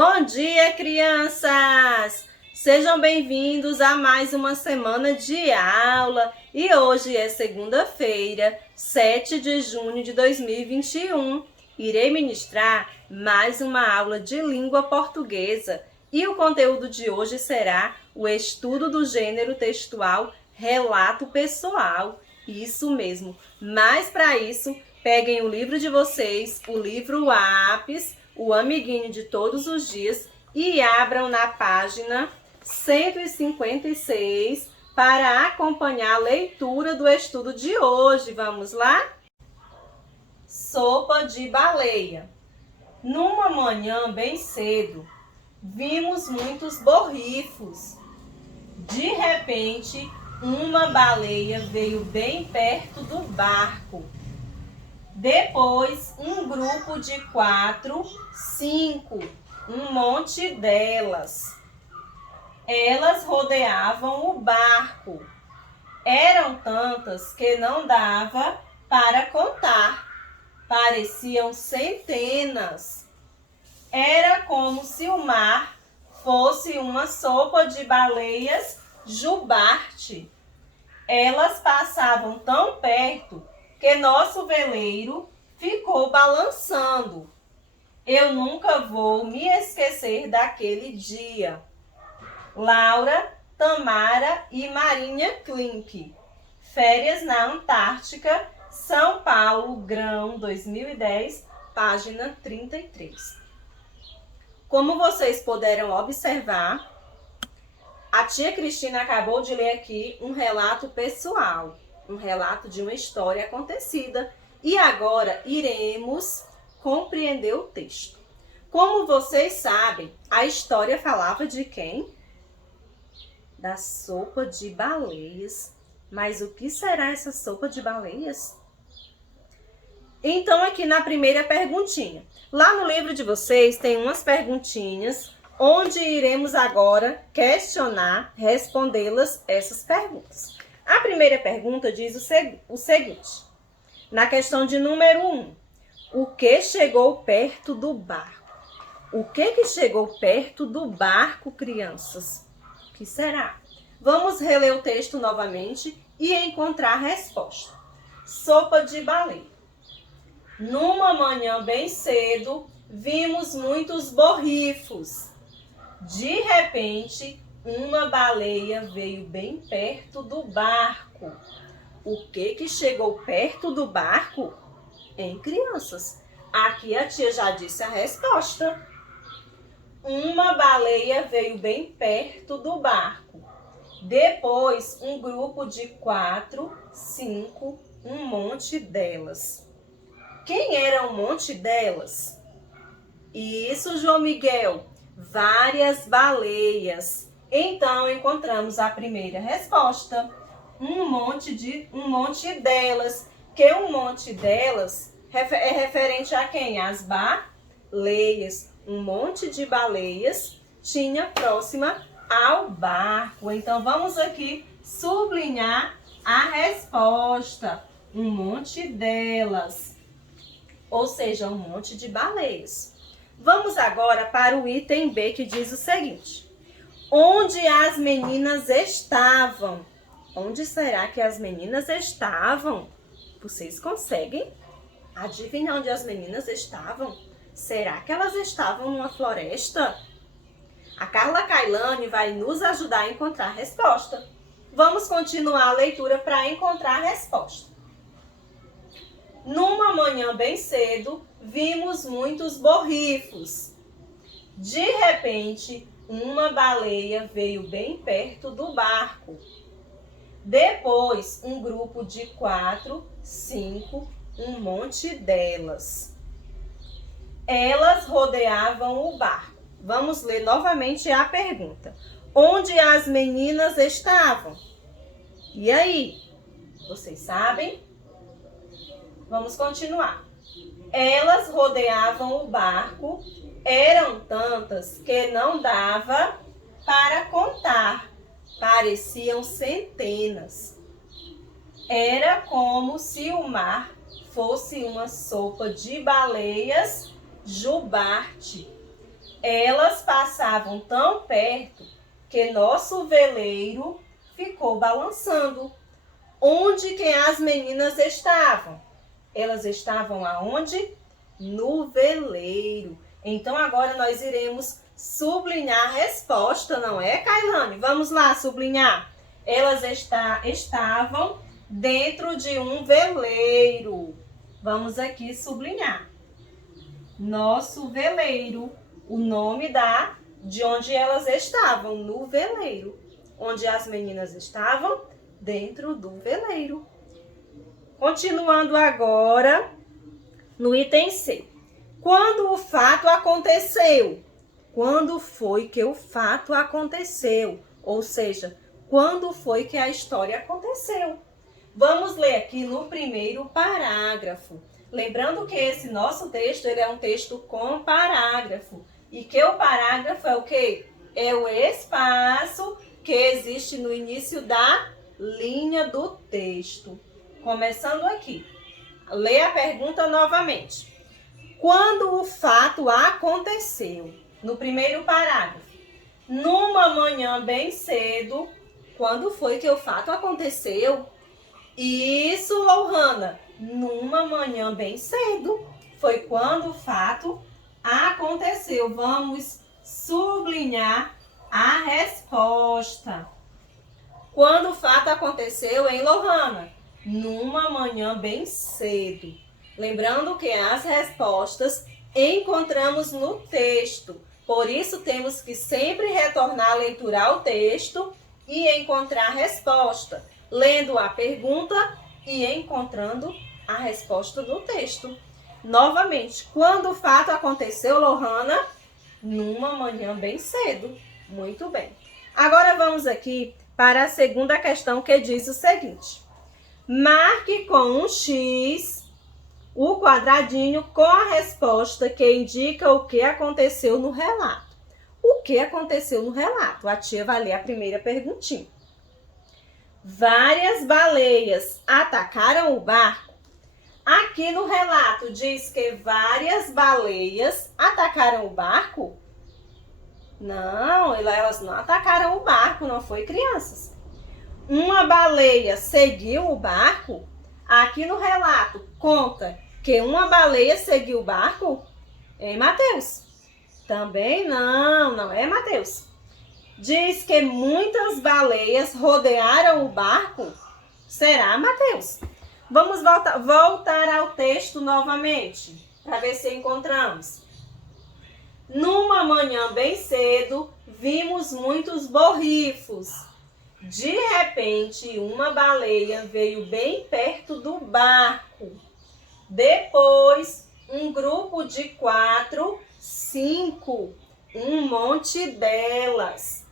Bom dia, crianças! Sejam bem-vindos a mais uma semana de aula. E hoje é segunda-feira, 7 de junho de 2021. Irei ministrar mais uma aula de língua portuguesa. E o conteúdo de hoje será o estudo do gênero textual relato pessoal. Isso mesmo. Mas para isso, peguem o livro de vocês, o livro lápis, o amiguinho de todos os dias e abram na página 156 para acompanhar a leitura do estudo de hoje. Vamos lá? Sopa de baleia. Numa manhã bem cedo, vimos muitos borrifos. De repente, uma baleia veio bem perto do barco. Depois, um grupo de 4, 5, um monte delas. Elas rodeavam o barco. Eram tantas que não dava para contar. Pareciam centenas. Era como se o mar fosse uma sopa de baleias jubarte. Elas passavam tão perto que nosso veleiro ficou balançando. Eu nunca vou me esquecer daquele dia. Laura, Tamara e Marinha Klimp. Férias na Antártica, São Paulo, Grão, 2010, página 33. Como vocês puderam observar, a tia Cristina acabou de ler aqui um relato pessoal, um relato de uma história acontecida. E agora iremos compreender o texto. Como vocês sabem, a história falava de quem? Da sopa de baleias. Mas o que será essa sopa de baleias? Então, aqui na primeira perguntinha. Lá no livro de vocês tem umas perguntinhas onde iremos agora questionar, respondê-las essas perguntas. A primeira pergunta diz o seguinte, na questão de número 1, o que chegou perto do barco? O que chegou perto do barco, crianças? O que será? Vamos reler o texto novamente e encontrar a resposta. Sopa de baleia. Numa manhã bem cedo, vimos muitos borrifos. De repente, uma baleia veio bem perto do barco. O que chegou perto do barco? Hein, crianças? Aqui a tia já disse a resposta. Uma baleia veio bem perto do barco. Depois, um grupo de 4, 5, um monte delas. Quem era um monte delas? Isso, João Miguel. Várias baleias. Então, encontramos a primeira resposta. Um monte delas. Que um monte delas é referente a quem? As baleias. Um monte de baleias tinha próxima ao barco. Então, vamos aqui sublinhar a resposta. Um monte delas. Ou seja, um monte de baleias. Vamos agora para o item B, que diz o seguinte. Onde as meninas estavam? Onde será que as meninas estavam? Vocês conseguem adivinhar onde as meninas estavam? Será que elas estavam numa floresta? A Carla Kailane vai nos ajudar a encontrar a resposta. Vamos continuar a leitura para encontrar a resposta. Numa manhã bem cedo, vimos muitos borrifos. De repente, uma baleia veio bem perto do barco. Depois, um grupo de 4, 5, um monte delas. Elas rodeavam o barco. Vamos ler novamente a pergunta. Onde as meninas estavam? E aí? Vocês sabem? Vamos continuar. Elas rodeavam o barco, eram tantas que não dava para contar. Pareciam centenas. Era como se o mar fosse uma sopa de baleias jubarte. Elas passavam tão perto que nosso veleiro ficou balançando. Onde que as meninas estavam? Elas estavam aonde? No veleiro. Então agora nós iremos sublinhar a resposta, não é, Kailane? Vamos lá sublinhar. Elas estavam dentro de um veleiro. Vamos aqui sublinhar. Nosso veleiro. O nome de onde elas estavam, no veleiro. Onde as meninas estavam? Dentro do veleiro. Continuando agora no item C. Quando o fato aconteceu? Quando foi que o fato aconteceu? Ou seja, quando foi que a história aconteceu? Vamos ler aqui no primeiro parágrafo. Lembrando que esse nosso texto ele é um texto com parágrafo. E que o parágrafo é o quê? É o espaço que existe no início da linha do texto. Começando aqui. Lê a pergunta novamente. Quando o fato aconteceu? No primeiro parágrafo. Numa manhã bem cedo. Quando foi que o fato aconteceu? Isso, Lohana. Numa manhã bem cedo. Foi quando o fato aconteceu. Vamos sublinhar a resposta. Quando o fato aconteceu, hein, Lohana? Numa manhã bem cedo. Lembrando que as respostas encontramos no texto. Por isso, temos que sempre retornar a leitura ao texto e encontrar a resposta. Lendo a pergunta e encontrando a resposta no texto. Novamente, quando o fato aconteceu, Lohana? Numa manhã bem cedo. Muito bem. Agora vamos aqui para a segunda questão que diz o seguinte. Marque com um X o quadradinho com a resposta que indica o que aconteceu no relato. O que aconteceu no relato? A tia vai ler a primeira perguntinha. Várias baleias atacaram o barco. Aqui no relato diz que várias baleias atacaram o barco? Não, elas não atacaram o barco, não foi, crianças? Uma baleia seguiu o barco? Aqui no relato conta que uma baleia seguiu o barco? Hein, Mateus? Também não é, Mateus? Diz que muitas baleias rodearam o barco? Será, Mateus? Vamos voltar ao texto novamente, para ver se encontramos. Numa manhã bem cedo, vimos muitos borrifos. De repente, uma baleia veio bem perto do barco. Depois, um grupo de 4, 5, um monte delas.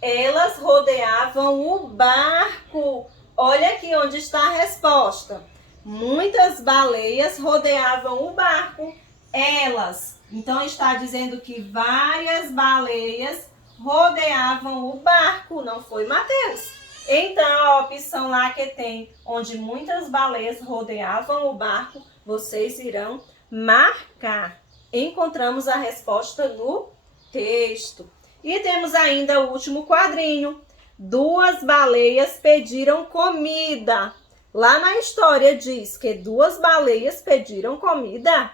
Elas rodeavam o barco. Olha aqui onde está a resposta. Muitas baleias rodeavam o barco. Elas. Então, está dizendo que várias baleias rodeavam o barco. Não foi, Mateus? Então, a opção lá que tem, onde muitas baleias rodeavam o barco, vocês irão marcar. Encontramos a resposta no texto. E temos ainda o último quadrinho. 2 baleias pediram comida. Lá na história diz que 2 baleias pediram comida.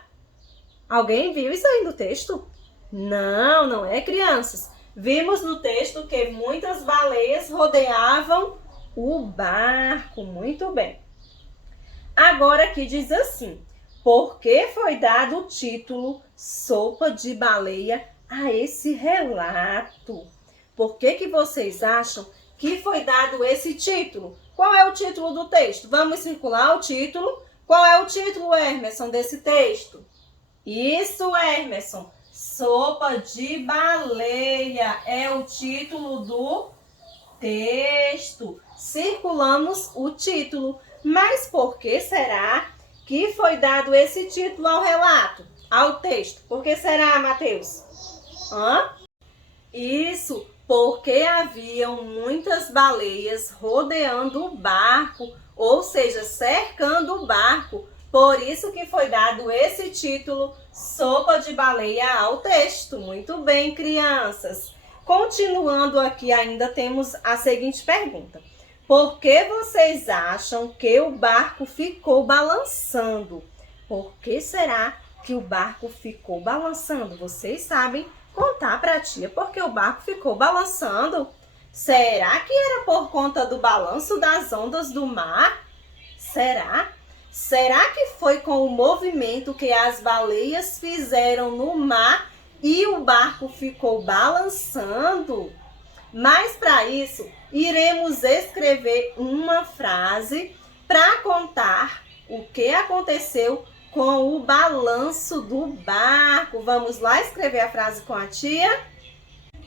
Alguém viu isso aí no texto? Não é, crianças. Vimos no texto que muitas baleias rodeavam o barco. Muito bem. Agora aqui diz assim. Por que foi dado o título Sopa de Baleia a esse relato? Por que vocês acham que foi dado esse título? Qual é o título do texto? Vamos circular o título. Qual é o título, Hermeson, desse texto? Isso, Hermeson. Sopa de baleia é o título do texto. Circulamos o título. Mas por que será que foi dado esse título ao relato, ao texto? Por que será, Mateus? Isso, porque haviam muitas baleias rodeando o barco, ou seja, cercando o barco. Por isso que foi dado esse título, Sopa de Baleia, ao texto. Muito bem, crianças. Continuando aqui, ainda temos a seguinte pergunta. Por que vocês acham que o barco ficou balançando? Por que será que o barco ficou balançando? Vocês sabem contar para a tia por que o barco ficou balançando? Será que era por conta do balanço das ondas do mar? Será? Será que foi com o movimento que as baleias fizeram no mar e o barco ficou balançando? Mas para isso, iremos escrever uma frase para contar o que aconteceu com o balanço do barco. Vamos lá escrever a frase com a tia?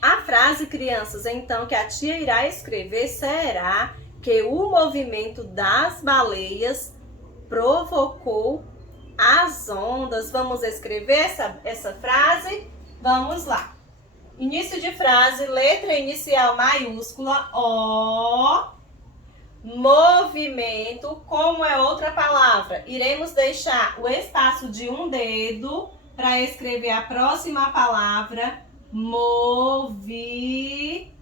A frase, crianças, então, que a tia irá escrever será que o movimento das baleias provocou as ondas. Vamos escrever essa frase? Vamos lá. Início de frase, letra inicial maiúscula, O. Movimento, como é outra palavra? Iremos deixar o espaço de um dedo para escrever a próxima palavra, movimento.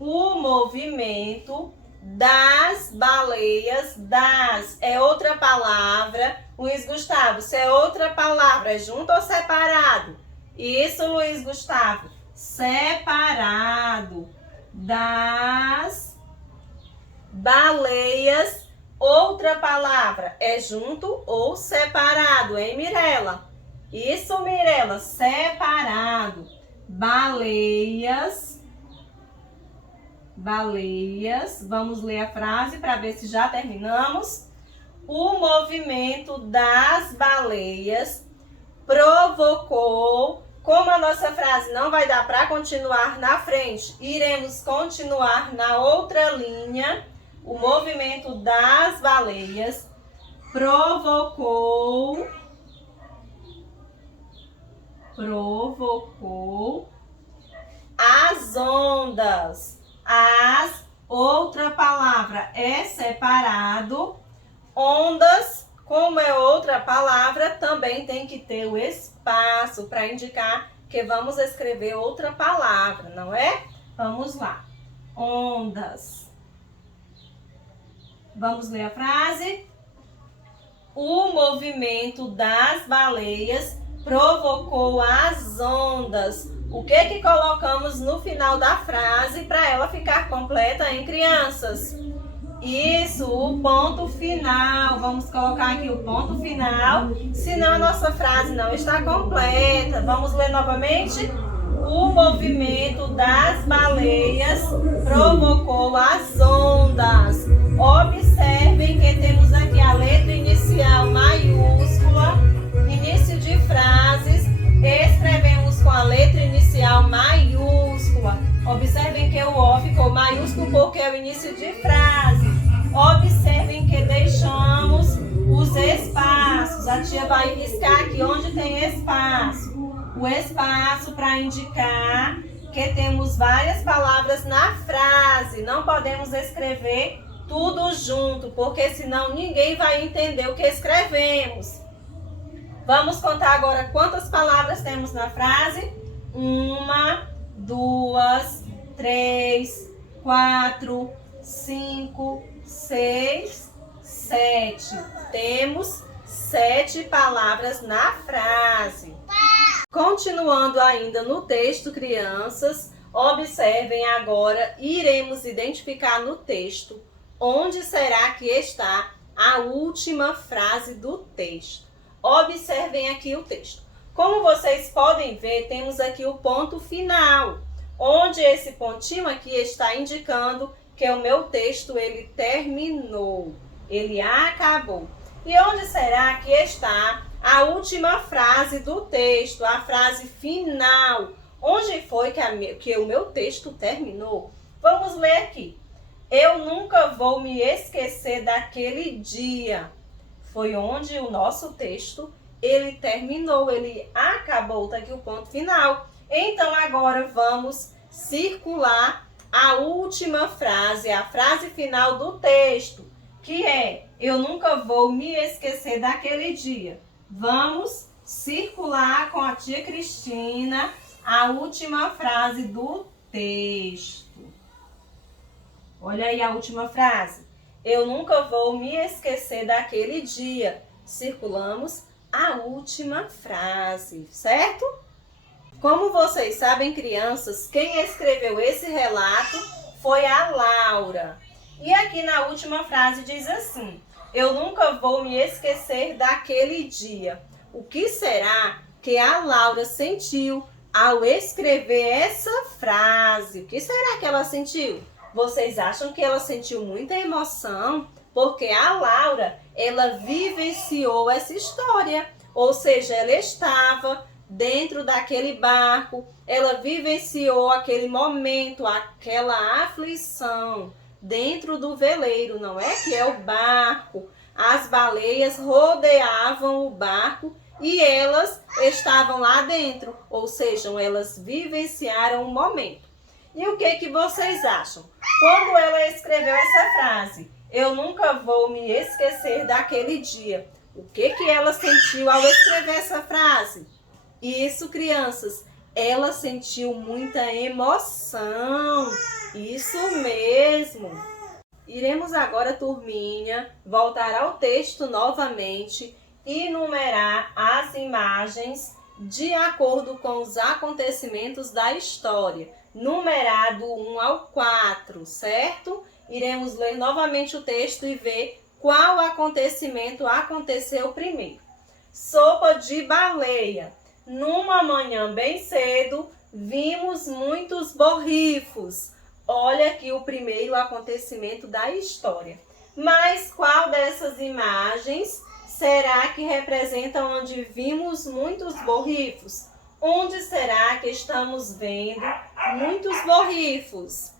O movimento das baleias, das é outra palavra. Luiz Gustavo, se é outra palavra, é junto ou separado? Isso, Luiz Gustavo, separado. Das baleias, outra palavra, é junto ou separado, hein, Mirela? Isso, Mirela, separado. Baleias. Baleias. Vamos ler a frase para ver se já terminamos. O movimento das baleias provocou. Como a nossa frase não vai dar para continuar na frente, iremos continuar na outra linha. O movimento das baleias provocou as ondas. As, outra palavra, é separado. Ondas, como é outra palavra, também tem que ter o espaço para indicar que vamos escrever outra palavra, não é? Vamos lá. Ondas. Vamos ler a frase? O movimento das baleias provocou as ondas. O que colocamos no final da frase para ela ficar completa, hein, crianças? Isso, o ponto final. Vamos colocar aqui o ponto final, senão a nossa frase não está completa. Vamos ler novamente? O movimento das baleias provocou as ondas. Observem que temos aqui a letra inicial maiúscula, início de frases, escrevemos com a letra inicial maiúscula. Observem que o O ficou maiúsculo porque é o início de frase. Observem que deixamos os espaços. A tia vai riscar aqui onde tem espaço. O espaço para indicar que temos várias palavras na frase. Não podemos escrever tudo junto, porque senão ninguém vai entender o que escrevemos. Vamos contar agora quantas palavras temos na frase? 1, 2, 3, 4, 5, 6, 7. Temos 7 palavras na frase. Continuando ainda no texto, crianças, observem agora, iremos identificar no texto onde será que está a última frase do texto. Observem aqui o texto. Como vocês podem ver, temos aqui o ponto final, onde esse pontinho aqui está indicando que o meu texto ele terminou, ele acabou. E onde será que está a última frase do texto, a frase final? Onde foi que o meu texto terminou? Vamos ler aqui. Eu nunca vou me esquecer daquele dia. Foi onde o nosso texto ele terminou, ele acabou. Tá aqui o ponto final. Então agora vamos circular a última frase, a frase final do texto, que é: eu nunca vou me esquecer daquele dia. Vamos circular com a tia Cristina a última frase do texto. Olha aí a última frase. Eu nunca vou me esquecer daquele dia. Circulamos a última frase, certo? Como vocês sabem, crianças, quem escreveu esse relato foi a Laura. E aqui na última frase diz assim: eu nunca vou me esquecer daquele dia. O que será que a Laura sentiu ao escrever essa frase? O que será que ela sentiu? Vocês acham que ela sentiu muita emoção? Porque a Laura, ela vivenciou essa história. Ou seja, ela estava dentro daquele barco, ela vivenciou aquele momento, aquela aflição dentro do veleiro, não é? Que é o barco. As baleias rodeavam o barco e elas estavam lá dentro, ou seja, elas vivenciaram o momento. E o que vocês acham? Quando ela escreveu essa frase, eu nunca vou me esquecer daquele dia, o que ela sentiu ao escrever essa frase? Isso, crianças, ela sentiu muita emoção. Isso mesmo. Iremos agora, turminha, voltar ao texto novamente e numerar as imagens de acordo com os acontecimentos da história. Numerar do 1 ao 4, certo? Iremos ler novamente o texto e ver qual acontecimento aconteceu primeiro. Sopa de baleia. Numa manhã bem cedo, vimos muitos borrifos. Olha aqui o primeiro acontecimento da história. Mas qual dessas imagens será que representa onde vimos muitos borrifos? Onde será que estamos vendo muitos borrifos?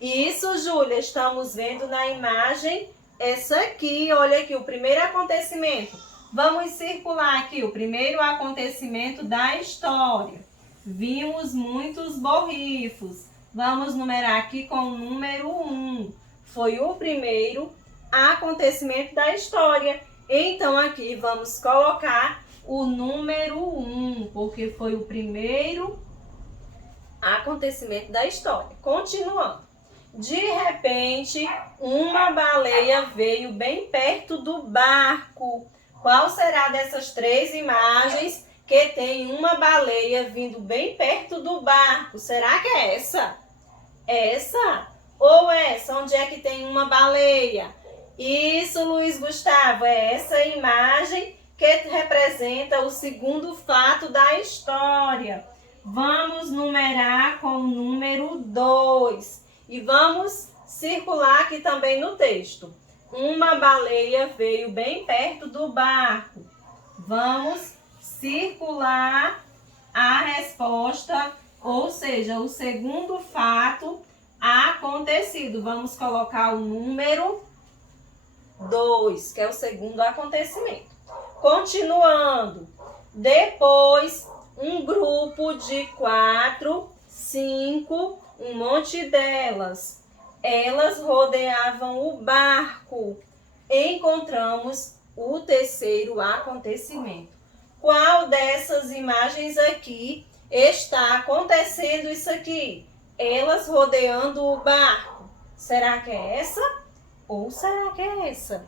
Isso, Júlia, estamos vendo na imagem essa aqui. Olha aqui o primeiro acontecimento. Vamos circular aqui o primeiro acontecimento da história. Vimos muitos borrifos. Vamos numerar aqui com o número 1. Foi o primeiro acontecimento da história. Então aqui vamos colocar o número 1, porque foi o primeiro acontecimento da história. Continuando. De repente, uma baleia veio bem perto do barco. Qual será dessas três imagens que tem uma baleia vindo bem perto do barco? Será que é essa? Essa? Ou essa? Onde é que tem uma baleia? Isso, Luiz Gustavo, é essa imagem que representa o segundo fato da história. Vamos numerar com o número 2 e vamos circular aqui também no texto. Uma baleia veio bem perto do barco. Vamos circular a resposta, ou seja, o segundo fato acontecido. Vamos colocar o número 2, que é o segundo acontecimento. Continuando. Depois, um grupo de 4, 5, um monte delas. Elas rodeavam o barco. Encontramos o terceiro acontecimento. Qual dessas imagens aqui está acontecendo isso aqui? Elas rodeando o barco. Será que é essa? Ou será que é essa?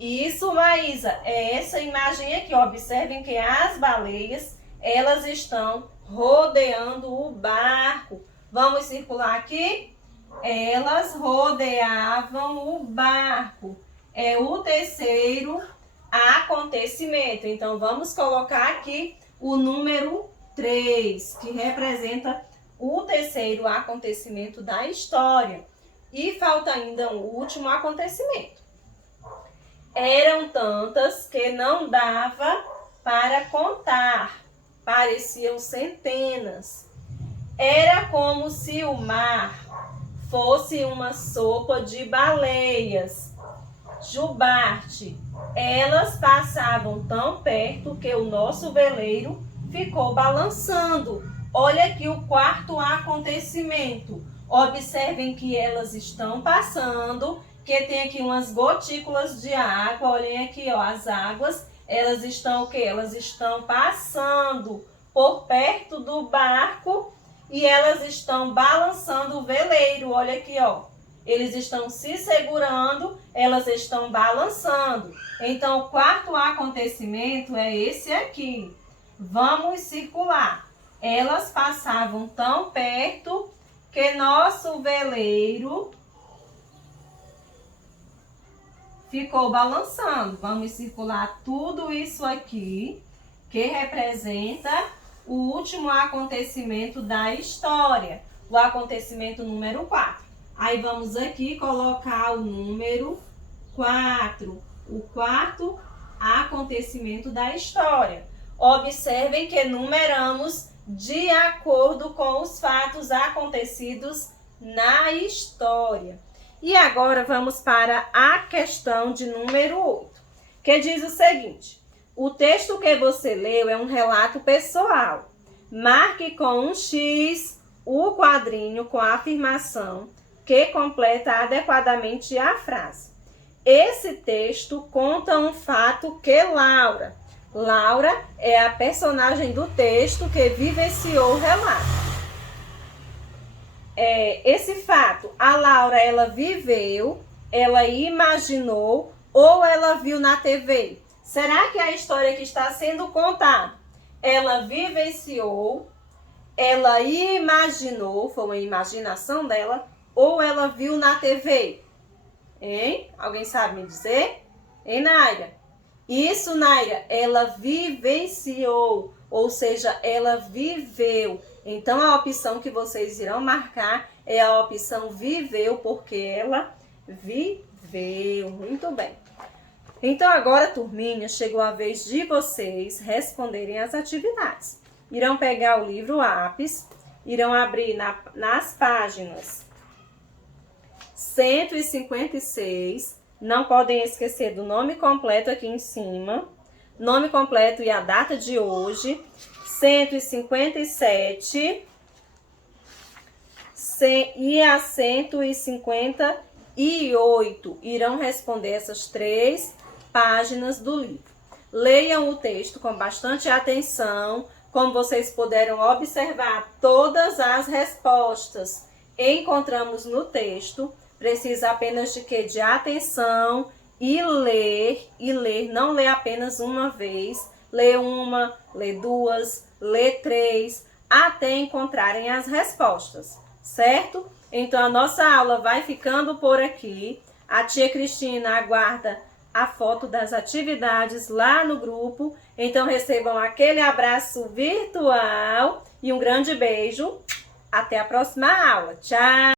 Isso, Maísa, é essa imagem aqui. Observem que as baleias, elas estão rodeando o barco. Vamos circular aqui? Elas rodeavam o barco. É o terceiro acontecimento. Então, vamos colocar aqui o número 3, que representa o terceiro acontecimento da história. E falta ainda um último acontecimento. Eram tantas que não dava para contar. Pareciam centenas. Era como se o mar fosse uma sopa de baleias. Jubarte, elas passavam tão perto que o nosso veleiro ficou balançando. Olha aqui o quarto acontecimento. Observem que elas estão passando, que tem aqui umas gotículas de água. Olhem aqui, ó, as águas, elas estão o quê? Elas estão passando por perto do barco e elas estão balançando o veleiro. Olha aqui, ó. Eles estão se segurando, elas estão balançando. Então, o quarto acontecimento é esse aqui. Vamos circular. Elas passavam tão perto que nosso veleiro ficou balançando. Vamos circular tudo isso aqui, que representa o último acontecimento da história. O acontecimento número 4. Aí vamos aqui colocar o número 4, o quarto acontecimento da história. Observem que numeramos de acordo com os fatos acontecidos na história. E agora vamos para a questão de número 8, que diz o seguinte: o texto que você leu é um relato pessoal. Marque com um X o quadrinho com a afirmação que completa adequadamente a frase. Esse texto conta um fato que Laura é a personagem do texto que vivenciou o relato. Esse fato, a Laura, ela viveu, ela imaginou ou ela viu na TV? Será que a história que está sendo contada, ela vivenciou, ela imaginou, foi uma imaginação dela, ou ela viu na TV? Hein? Alguém sabe me dizer? Hein, Naira? Isso, Naira, ela vivenciou, ou seja, ela viveu. Então, a opção que vocês irão marcar é a opção viveu, porque ela viveu. Muito bem. Então, agora, turminha, chegou a vez de vocês responderem as atividades. Irão pegar o livro lápis, irão abrir nas páginas 156, não podem esquecer do nome completo aqui em cima, nome completo e a data de hoje, 157 e a 158, irão responder essas 3 páginas do livro. Leiam o texto com bastante atenção, como vocês puderam observar, todas as respostas encontramos no texto. Precisa apenas de quê? De atenção e ler, não ler apenas uma vez, lê uma, lê duas, lê 3, até encontrarem as respostas, certo? Então, a nossa aula vai ficando por aqui. A tia Cristina aguarda a foto das atividades lá no grupo. Então, recebam aquele abraço virtual e um grande beijo. Até a próxima aula. Tchau!